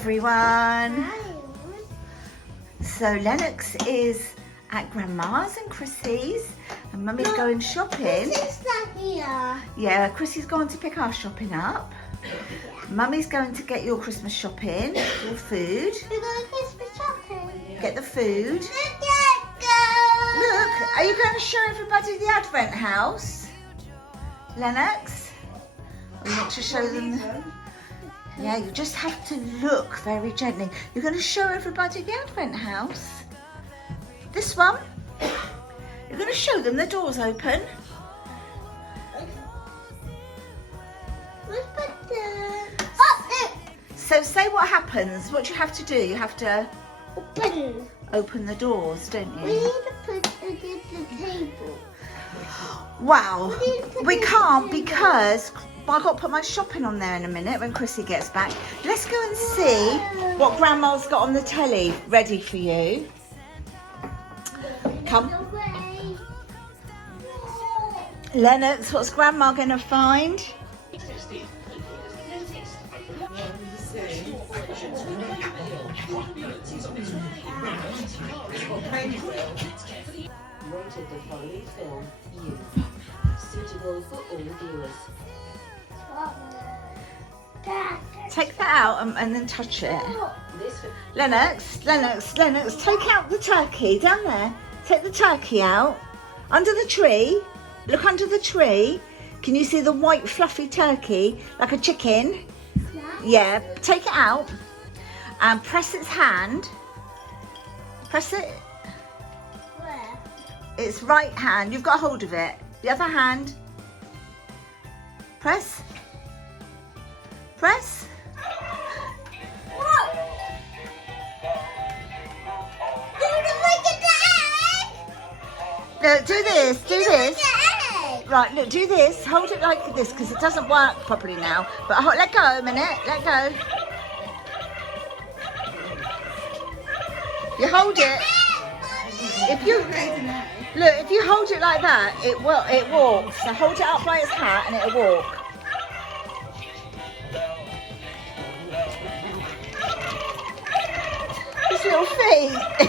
everyone. So Lennox is at Grandma's and Chrissy's and Mummy's going shopping. Chrissy's not here. Yeah, Chrissy's going to pick our shopping up. Mummy's going to get your Christmas shopping, your food. We're going Christmas shopping. Get the food. Go. Look, are you going to show everybody the Advent house? Lennox? Or you want to show them? Yeah, you just have to look very gently. You're going to show everybody the Advent house. This one. You're going to show them the doors open. So say what happens. What do you have to do? You have to open the doors, don't you? We need to put it against the table. Wow. We can't because I've got to put my shopping on there in a minute when Chrissy gets back. Let's go and see what Grandma's got on the telly ready for you. Come. Lennox, what's Grandma going to find? Rated the following film, You. Suitable for all viewers. Take that out and then touch it. Lennox, take out the turkey down there. Take the turkey out. Under the tree. Look under the tree. Can you see the white fluffy turkey like a chicken? Yeah, take it out and press its hand. Press it. Where? Its right hand. You've got hold of it. The other hand. Press. Press. What? No, do this. Do this. The egg. Right, look, do this. Hold it like this because it doesn't work properly now. But let go a minute. Let go. You hold it. If you look, if you hold it like that, it walks. So hold it up by its hat and it'll walk. His little feet.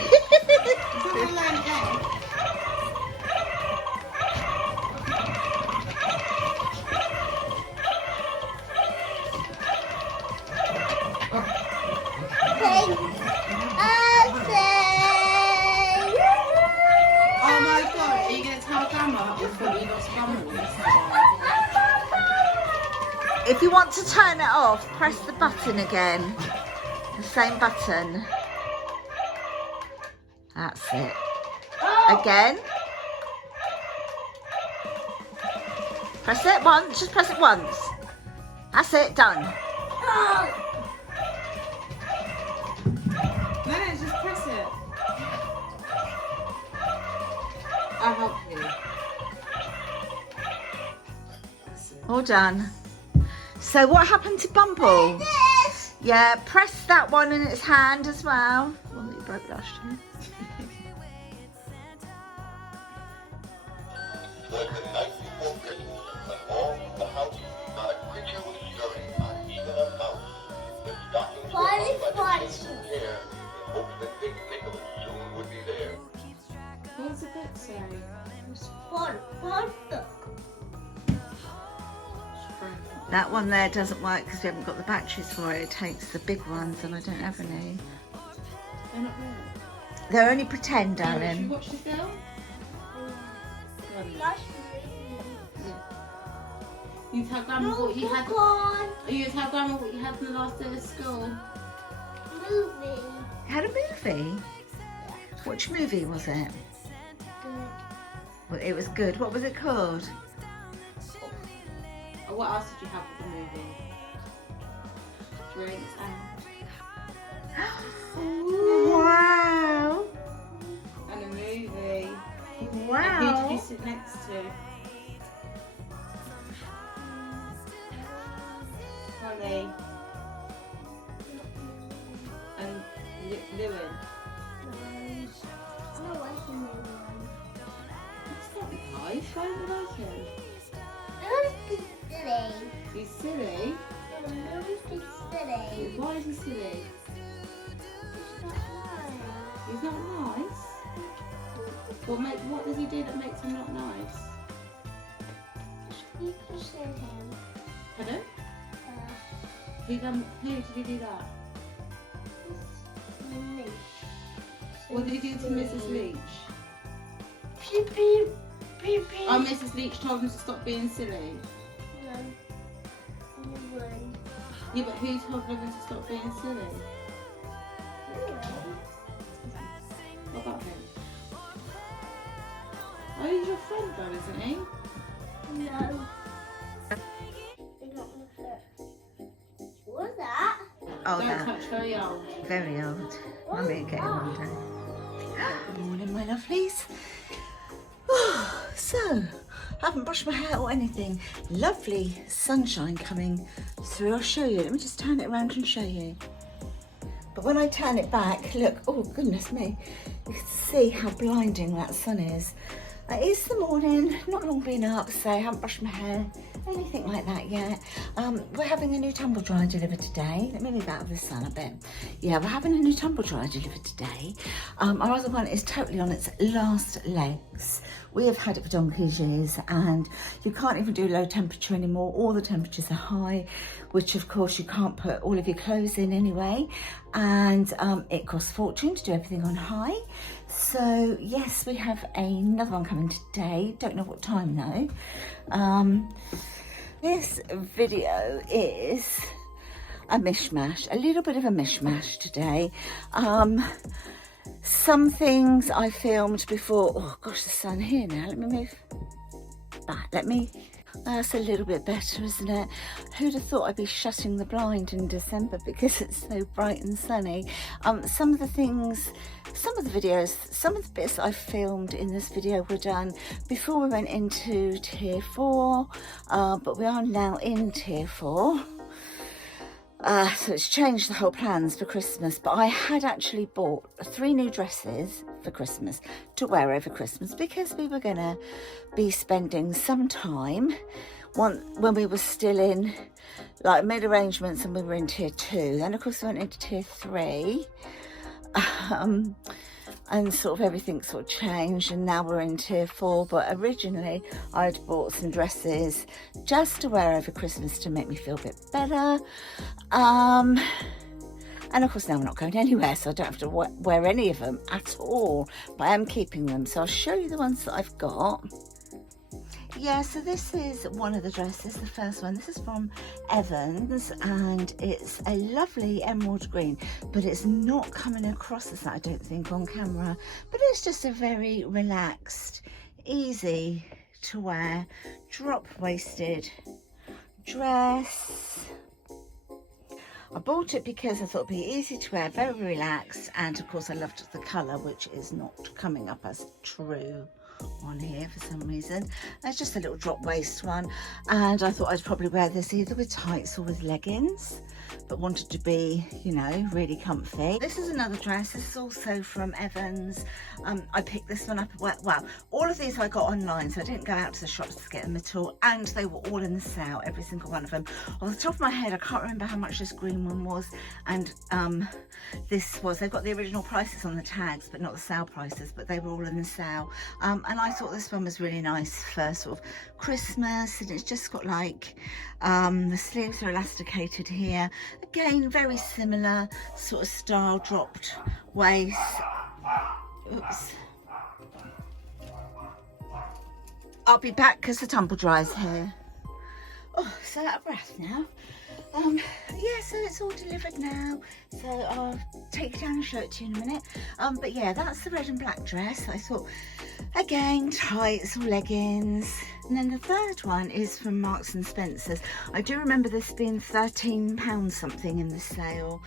If you want to turn it off, press the button again. The same button. That's it. Again. Press it once. Just press it once. That's it. Done. No, just press it. I'll help you. All done. So what happened to Bumble? Yeah, press that one in its hand as well. The one that you broke last year. The night before Christmas, when all the houses not a creature was stirring, not even a mouse. The stockings were hung by the children there, in hopes that Big Nicholas soon would be there. What's the book say? That one there doesn't work because we haven't got the batteries for it. It takes the big ones and I don't have any. They're not real. They're only pretend, Did you darling. watch the film? You tell Grandma what you had. You tell Grandma what you had on the last day of school. Movie. Had a movie? Which movie was it? Well, it was good. What was it called? What else did you have with the movie? Drinks Wow. and a movie. Wow. And who did you sit next to? Holly. And Lewin. What's that nice? Why don't you like him? Silly. He's silly. Silly. Why is he silly? He's not nice. What does he do that makes him not nice? You can see him. Pardon? Who did he do that? What did he do to Mrs. Leach? Beep, beep, beep, beep. Oh, Mrs. Leach told him to stop being silly. No. You won. Yeah, but who told him to stop being silly? What about him? Oh, he's your friend though, isn't he? No. You're not my friend. What's that? Oh, Don't that. touch, very old. Very old. I may get it one day. Morning, my lovelies. So, haven't brushed my hair or anything. Lovely sunshine coming through. I'll show you. Let me just turn it around and show you. But when I turn it back, look, oh goodness me, you can see how blinding that sun is. It is the morning, not long been up, so I haven't brushed my hair, anything like that yet. We're having a new tumble dryer delivered today. Let me move out of the sun a bit. Yeah, we're having a new tumble dryer delivered today. Our other one is totally on its last legs. We have had it for donkey's years and you can't even do low temperature anymore. All the temperatures are high, which of course you can't put all of your clothes in anyway. And it costs a fortune to do everything on high. So yes, we have another one coming today. Don't know what time though. This video is a mishmash, a little bit of a mishmash today. Some things I filmed before. Oh gosh, the sun here now. Let me move back. That's a little bit better, isn't it? Who'd have thought I'd be shutting the blind in December because it's so bright and sunny. Some of the videos, some of the bits I filmed in this video were done before we went into tier 4, but we are now in tier 4. So it's changed the whole plans for Christmas, but I had actually bought 3 new dresses for Christmas to wear over Christmas because we were gonna be spending some time when we were still in, like, made arrangements and we were in tier 2. Then of course we went into tier 3. And sort of everything sort of changed and now we're in tier 4, but originally I'd bought some dresses just to wear over Christmas to make me feel a bit better. And of course now we're not going anywhere, so I don't have to wear any of them at all, but I am keeping them. So I'll show you the ones that I've got. Yeah, so this is one of the dresses, the first one. This is from Evans and it's a lovely emerald green, but it's not coming across as that, I don't think, on camera. But it's just a very relaxed, easy to wear, drop-waisted dress. I bought it because I thought it'd be easy to wear, very relaxed, and of course I loved the colour, which is not coming up as true on here for some reason. It's just a little drop waist one, and I thought I'd probably wear this either with tights or with leggings, but wanted to be, you know, really comfy. This is another dress. This is also from Evans. I picked this one up, well, all of these I got online, so I didn't go out to the shops to get them at all, and they were all in the sale, every single one of them. Off the top of my head, I can't remember how much this green one was, and this was, they've got the original prices on the tags, but not the sale prices, but they were all in the sale. And I thought this one was really nice for sort of Christmas, and it's just got like, the sleeves are elasticated here. Again, very similar sort of style, dropped waist. Oops. I'll be back because the tumble dryer's here. Oh, so out of breath now. Yeah, so it's all delivered now, so I'll take it down and show it to you in a minute. But yeah, that's the red and black dress. I thought, again, tights or leggings. And then the third one is from Marks and Spencer's. I do remember this being £13 something in the sale.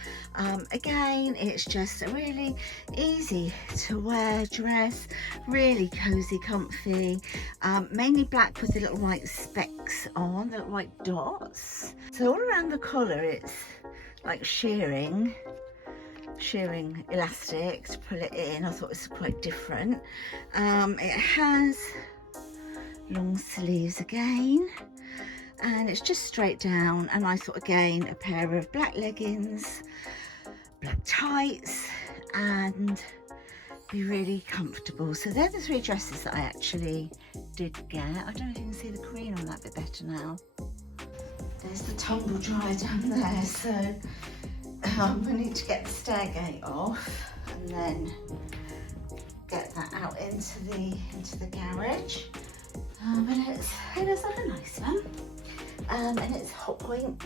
Again, it's just a really easy to wear dress, really cozy, comfy, mainly black with the little white specks on, the little white dots. So all around the collar it's like shearing elastic to pull it in. I thought it was quite different. It has long sleeves again, and it's just straight down, and I thought again a pair of black leggings, black tights, and be really comfortable. So they're the 3 dresses that I actually did get. I don't know if you can see the green on that bit better now. There's the tumble dryer down there, so we need to get the stair gate off and then get that out into the garage. And it looks like a nice one. And it's Hot Point.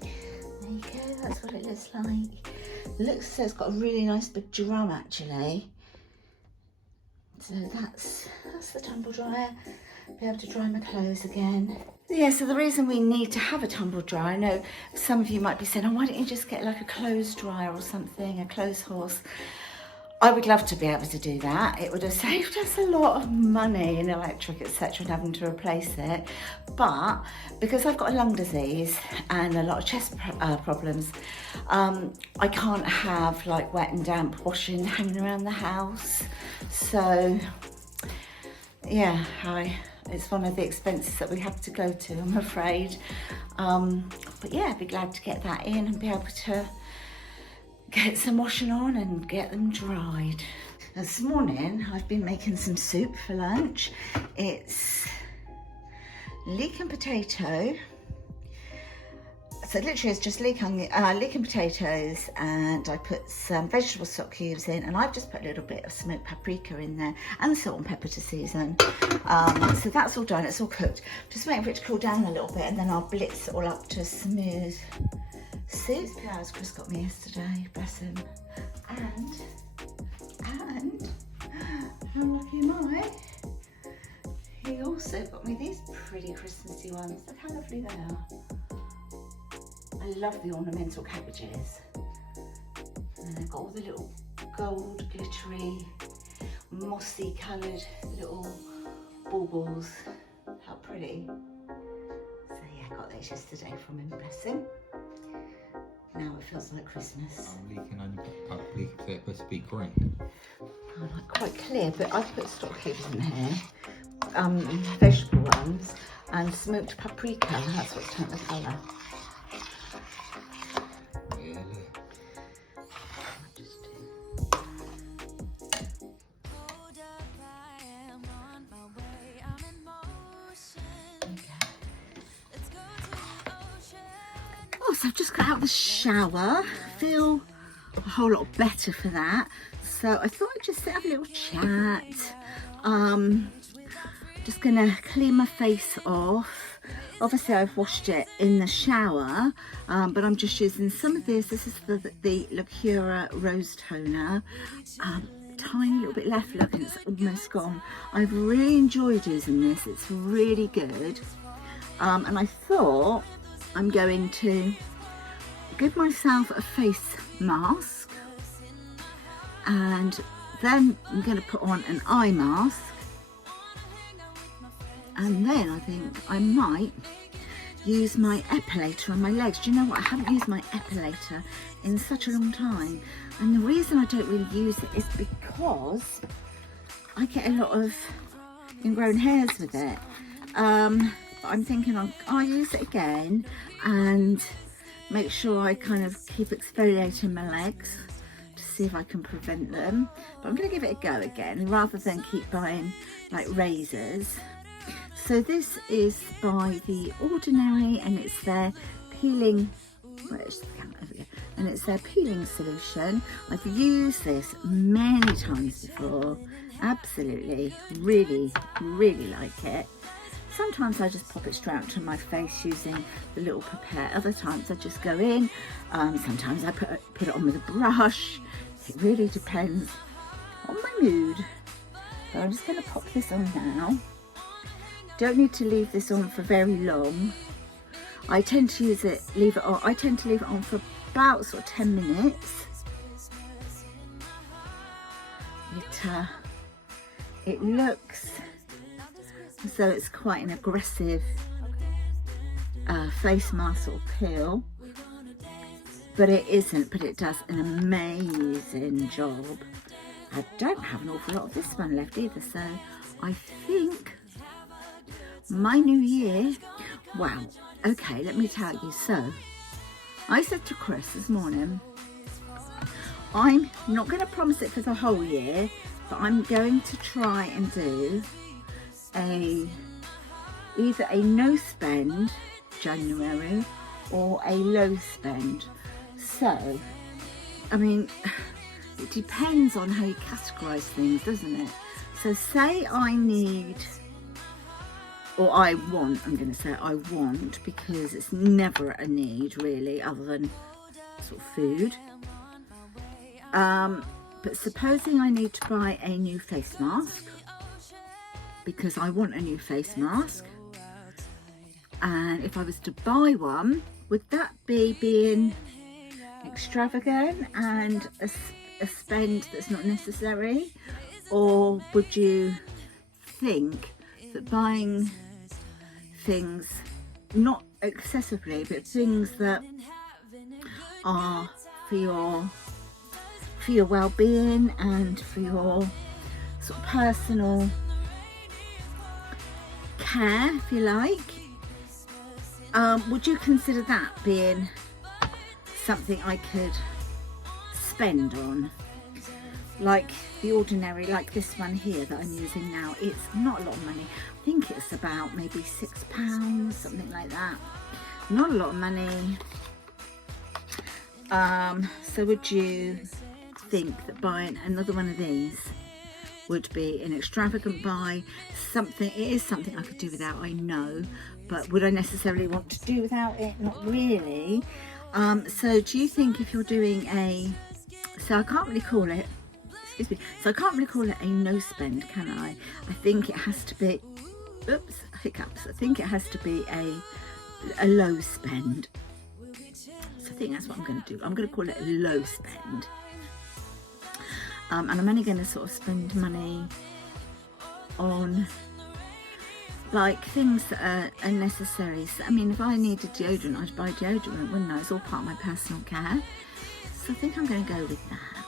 There you go, that's what it looks like. So it's got a really nice big drum actually. So that's the tumble dryer. Be able to dry my clothes again. Yeah, so the reason we need to have a tumble dryer, I know some of you might be saying, oh, why don't you just get like a clothes dryer or something, a clothes horse? I would love to be able to do that. It would have saved us a lot of money in electric, etc., and having to replace it. But because I've got a lung disease and a lot of chest problems, I can't have like wet and damp washing hanging around the house. So yeah, it's one of the expenses that we have to go to, I'm afraid. But yeah, I'd be glad to get that in and be able to get some washing on and get them dried. This morning I've been making some soup for lunch. It's leek and potato. So literally it's just leek and potatoes, and I put some vegetable stock cubes in, and I've just put a little bit of smoked paprika in there and salt and pepper to season. So that's all done, it's all cooked. Just waiting for it to cool down a little bit, and then I'll blitz it all up to smooth soup. Flowers Chris got me yesterday, bless him. And how lucky am I? He also got me these pretty Christmassy ones. Look how lovely they are. I love the ornamental cabbages. And they've got all the little gold, glittery, mossy coloured little baubles. How pretty. So yeah, I got those yesterday from him, bless him. Now it feels like Christmas. Leek and potato supposed to be green. I'm like quite clear, but I've put stock cubes in here, vegetable ones, and smoked paprika. That's what's turned the colour. So I've just got out of the shower, feel a whole lot better for that. So I thought I'd just have a little chat. Just gonna clean my face off. Obviously I've washed it in the shower, but I'm just using some of this. This is the Lacura Rose Toner. Tiny little bit left, look, and it's almost gone. I've really enjoyed using this, it's really good. And I thought I'm going to give myself a face mask, and then I'm going to put on an eye mask, and then I think I might use my epilator on my legs. Do you know what? I haven't used my epilator in such a long time, and the reason I don't really use it is because I get a lot of ingrown hairs with it. But I'm thinking I'll use it again and make sure I kind of keep exfoliating my legs to see if I can prevent them. But I'm going to give it a go again rather than keep buying like razors. So this is by The Ordinary, and it's their peeling, where's the camera? Over here. And it's their peeling solution. I've used this many times before. Absolutely, really, really like it. Sometimes I just pop it straight onto my face using the little pipette. Other times I just go in. Sometimes I put it on with a brush. It really depends on my mood. So I'm just going to pop this on now. Don't need to leave this on for very long. I tend to leave it on for about sort of 10 minutes. It looks so it's quite an aggressive face mask or peel, but it isn't, but it does an amazing job. I don't have an awful lot of this one left either, so I think my new year, wow, okay, let me tell you. So I said to Chris this morning, I'm not going to promise it for the whole year, but I'm going to try and do either a no spend January or a low spend. So, I mean, it depends on how you categorize things, doesn't it? So say I need, or I want, I'm going to say I want, because it's never a need really, other than sort of food. But supposing I need to buy a new face mask, because I want a new face mask, and if I was to buy one, would that be being extravagant and a spend that's not necessary? Or would you think that buying things, not excessively, but things that are for your well-being and for your sort of personal care, if you like, would you consider that being something I could spend on? Like the ordinary, like this one here that I'm using now, it's not a lot of money. I think it's about maybe £6, something like that. Not a lot of money. So would you think that buying another one of these would be an extravagant buy? Something, it is something I could do without, I know, but would I necessarily want to do without it? Not really. So do you think if you're doing so I can't really call it, excuse me, so I can't really call it a no spend, can I? I think it has to be, oops, hiccups, I think it has to be a low spend. So I think that's what I'm going to do. I'm going to call it a low spend. And I'm only going to sort of spend money on like things that are necessary. So, I mean, if I needed deodorant, I'd buy deodorant, wouldn't I? It's all part of my personal care. So I think I'm going to go with that.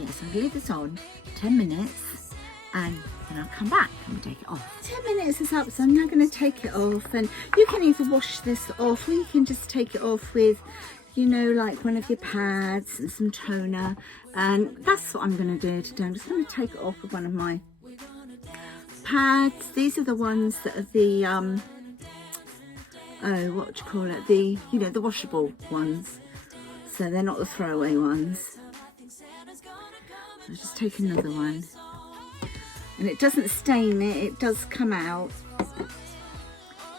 Yes, I'll leave this on 10 minutes and then I'll come back and we'll take it off. 10 minutes is up, so I'm now going to take it off, and you can either wash this off or you can just take it off with, you know, like one of your pads and some toner, and that's what I'm going to do today. I'm just going to take it off with one of my pads. These are the ones that are the oh, what do you call it, the, you know, the washable ones, so they're not the throwaway ones. So I'll just take another one, and it doesn't stain it, it does come out.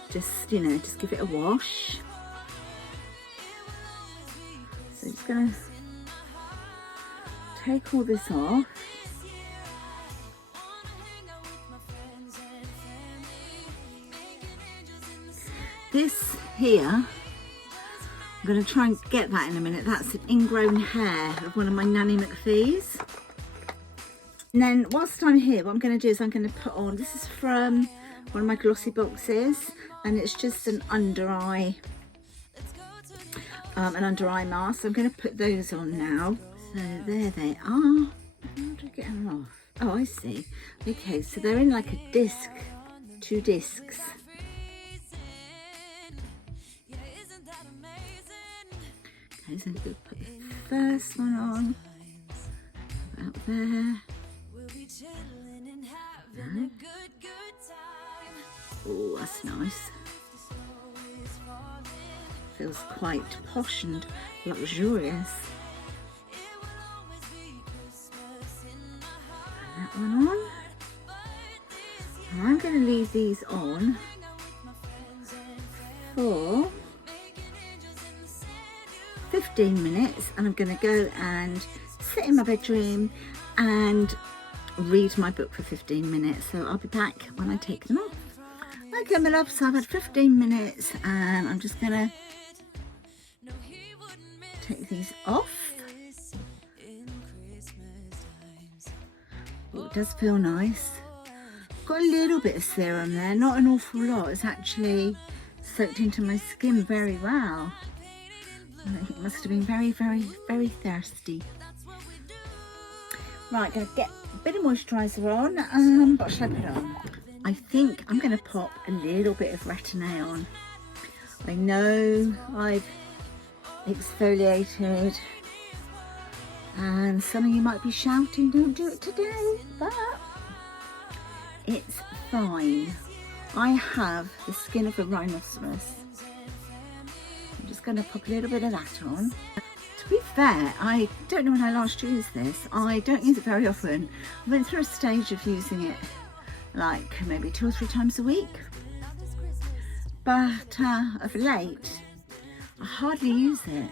Just, you know, just give it a wash. So I'm just going to take all this off. This here, I'm going to try and get that in a minute. That's an ingrown hair of one of my Nanny McPhee's. And then whilst I'm here, what I'm going to do is I'm going to put on, this is from one of my glossy boxes, and it's just an under eye mask. So I'm going to put those on now. So there they are. How do I get them off? Oh, I see. Okay, so they're in like a disc, 2 discs. Okay, so I'm going to put the first one on about there. No. Oh, that's nice. Feels quite posh and luxurious. Put that one on. I'm going to leave these on for 15 minutes, and I'm going to go and sit in my bedroom and read my book for 15 minutes. So I'll be back when I take them off. Okay, my love, so I've had 15 minutes and I'm just going to take these off. Oh, it does feel nice. Got a little bit of serum there, not an awful lot. It's actually soaked into my skin very well. I think it must have been very, very, very thirsty. Right, going to get a bit of moisturiser on. What should I put on? I think I'm going to pop a little bit of Retin-A on. I know I've exfoliated. And some of you might be shouting, don't do it today, but it's fine. I have the skin of a rhinoceros. I'm just going to pop a little bit of that on. To be fair, I don't know when I last used this. I don't use it very often. I went through a stage of using it like maybe 2 or 3 times a week. But of late, I hardly use it.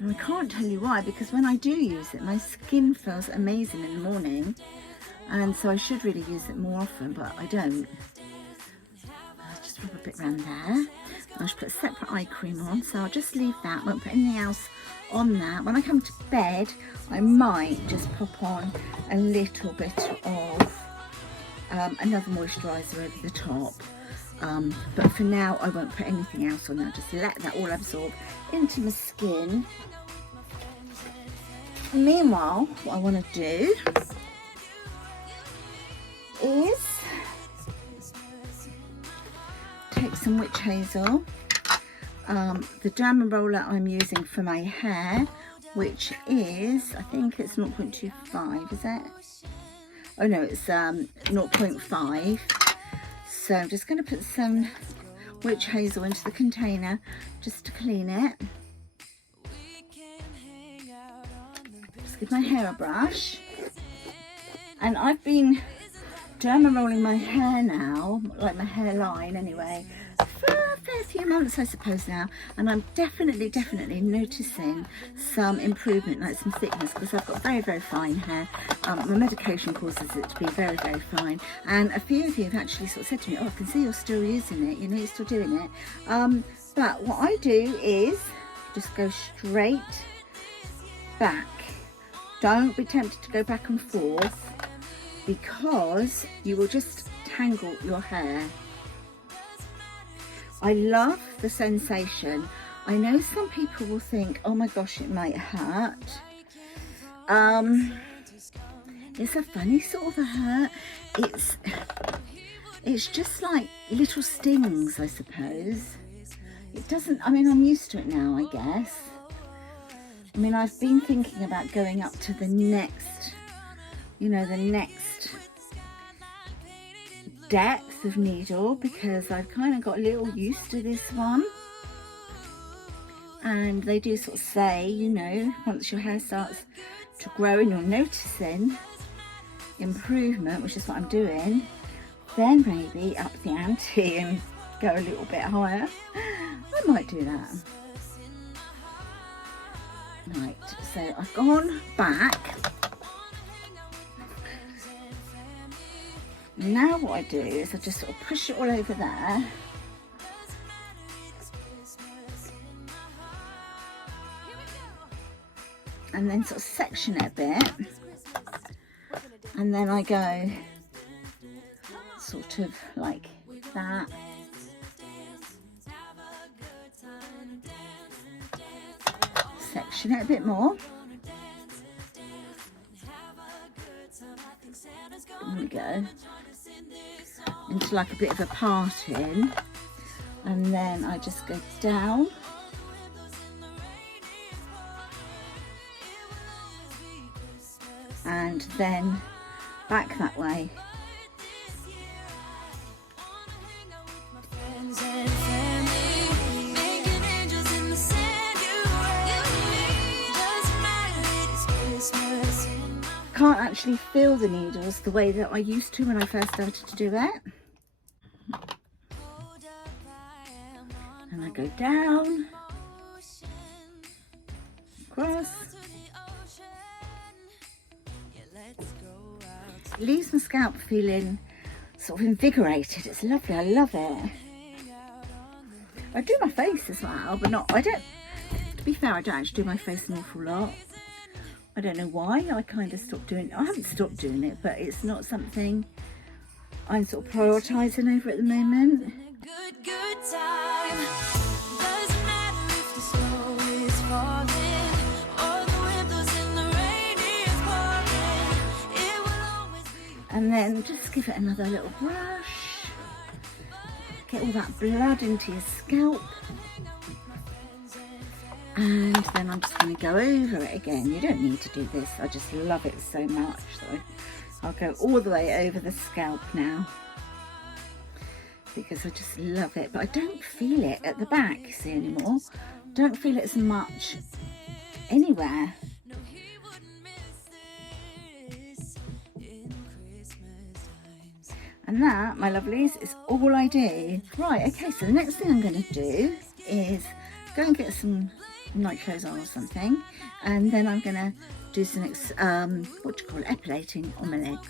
And I can't tell you why, because when I do use it, my skin feels amazing in the morning. And so I should really use it more often, but I don't. I'll just rub a bit around there. I should put a separate eye cream on, so I'll just leave that. Won't put anything else on that. When I come to bed, I might just pop on a little bit of another moisturiser over the top. But for now, I won't put anything else on. I'll just let that all absorb into my skin. And meanwhile, what I want to do is take some witch hazel, the diamond roller I'm using for my hair, which is, I think it's 0.25, is it? Oh no, it's 0.5. So I'm just going to put some witch hazel into the container just to clean it. Just give my hair a brush. And I've been derma rolling my hair now, like my hairline anyway, for a fair few months I suppose now, and I'm definitely noticing some improvement, like some thickness, because I've got very fine hair. My medication causes it to be very fine, and a few of you have actually sort of said to me, oh, I can see you're still using it, you know, you're still doing it. But what I do is just go straight back. Don't be tempted to go back and forth, because you will just tangle your hair. I love the sensation. I know some people will think, oh my gosh, it might hurt. It's a funny sort of a hurt. It's just like little stings, I suppose. It doesn't, I mean, I'm used to it now, I guess. I mean, I've been thinking about going up to the next, you know, the next depth of needle, because I've kind of got a little used to this one. And they do sort of say, you know, once your hair starts to grow and you're noticing improvement, which is what I'm doing, then maybe up the ante and go a little bit higher. I might do that. Right, so I've gone back. Now what I do is I just sort of push it all over there. And then sort of section it a bit. And then I go sort of like that. Section it a bit more. There we go. Into like a bit of a parting. And then I just go down. And then back that way. Can't actually feel the needles the way that I used to when I first started to do it. And I go down, across. It leaves my scalp feeling sort of invigorated. It's lovely, I love it. I do my face as well, but not, I don't, to be fair, I don't actually do my face an awful lot. I don't know why, I kind of stopped doing it. I haven't stopped doing it, but it's not something I'm sort of prioritising over at the moment. Good time. Doesn't matter if the snow is falling or the windows in the rain is pouring. It will always be. And then just give it another little brush. Get all that blood into your scalp. And then I'm just going to go over it again. You don't need to do this. I just love it so much. So I'll go all the way over the scalp now, because I just love it. But I don't feel it at the back, you see, anymore. Don't feel it as much anywhere. And that, my lovelies, is all I do. Right, okay, so the next thing I'm going to do is go and get some night clothes on or something, and then I'm going to do some, epilating on my legs.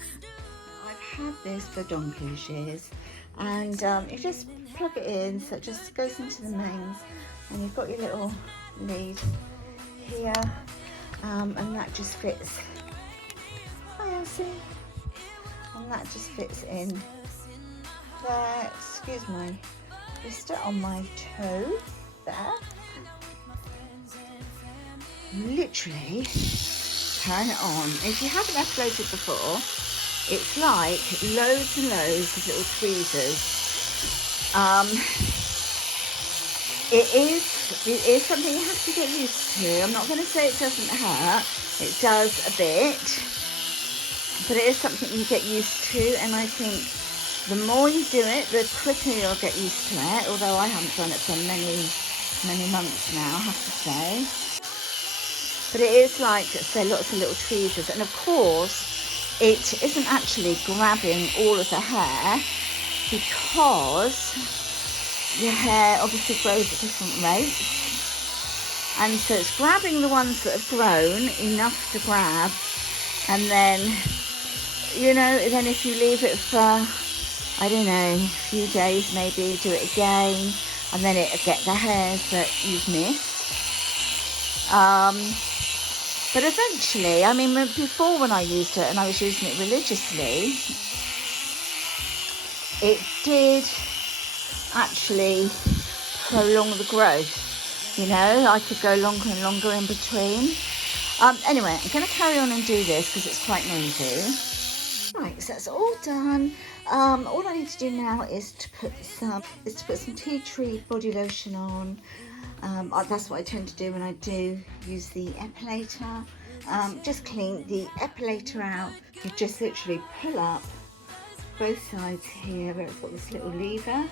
I've had this for donkey's years, and you just plug it in, so it just goes into the mains, and you've got your little lead here, and that just fits. Hi, Elsie. And that just fits in there. Excuse my blister on my toe there. Literally turn it on. If you haven't uploaded before, it's like loads and loads of little tweezers. It is something you have to get used to. I'm not going to say it doesn't hurt. It does a bit. But it is something you get used to, and I think the more you do it, the quicker you'll get used to it, although I haven't done it for many months now, I have to say. But it is like, say, lots of little tweezers, and of course it isn't actually grabbing all of the hair, because your hair obviously grows at different rates, and so it's grabbing the ones that have grown enough to grab, and then, you know, then if you leave it for, I don't know, a few days, maybe do it again, and then it'll get the hairs that you've missed. But eventually, I mean, before when I used it and I was using it religiously, it did actually prolong the growth. You know, I could go longer and longer in between. Anyway, I'm going to carry on and do this because it's quite noisy. Right, so that's all done. All I need to do now is to put some tea tree body lotion on. That's what I tend to do when I do use the epilator. Just clean the epilator out. You just literally pull up both sides here where it's got this little lever,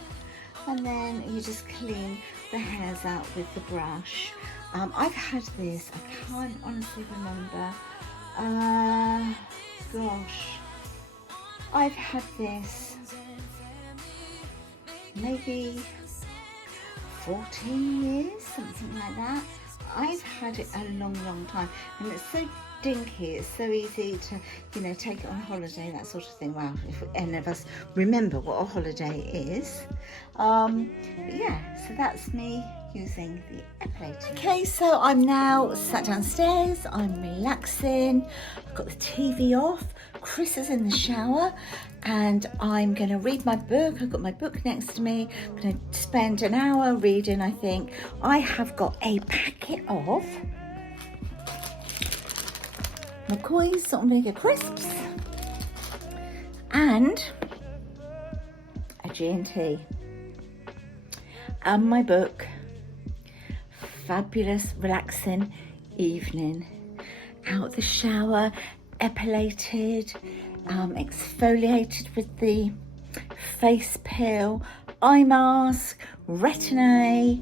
and then you just clean the hairs out with the brush. I've had this, I can't honestly remember, gosh, I've had this maybe 14 years, something like that. I've had it a long time, and it's so dinky, it's so easy to, you know, take it on holiday, that sort of thing. Well, if any of us remember what a holiday is. But yeah, so that's me using the epilator. Okay, so I'm now sat downstairs, I'm relaxing, I've got the TV off, Chris is in the shower, and I'm going to read my book. I've got my book next to me. I'm going to spend an hour reading, I think. I have got a packet of McCoy's Salt and Vinegar Crisps and a G&T. And my book, Fabulous Relaxing Evening. Out the shower, epilated, exfoliated with the face peel, eye mask, retin-A.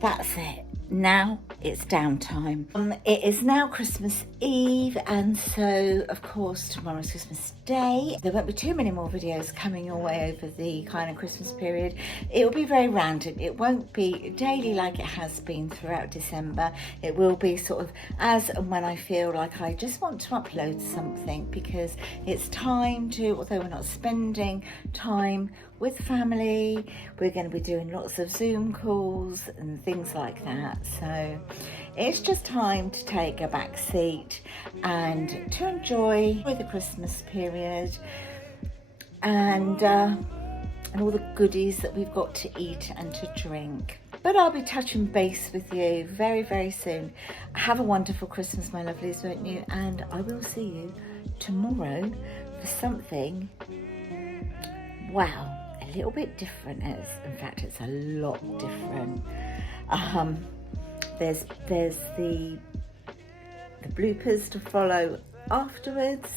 That's it. Now it's downtime. It is now Christmas Eve, and so of course tomorrow's Christmas Day. There won't be too many more videos coming your way over the kind of Christmas period. It will be very random. It won't be daily like it has been throughout December. It will be sort of as and when I feel like I just want to upload something, because it's time to, although we're not spending time with family, we're going to be doing lots of Zoom calls and things like that. So it's just time to take a back seat and to enjoy the Christmas period and all the goodies that we've got to eat and to drink. But I'll be touching base with you very, very soon. Have a wonderful Christmas, my lovelies, won't you? And I will see you tomorrow for something, wow, a little bit different. In fact, it's a lot different. There's the bloopers to follow afterwards.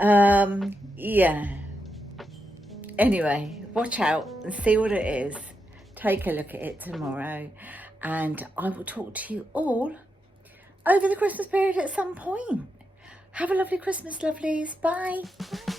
Yeah. Anyway, watch out and see what it is. Take a look at it tomorrow, and I will talk to you all over the Christmas period at some point. Have a lovely Christmas, lovelies. Bye. Bye.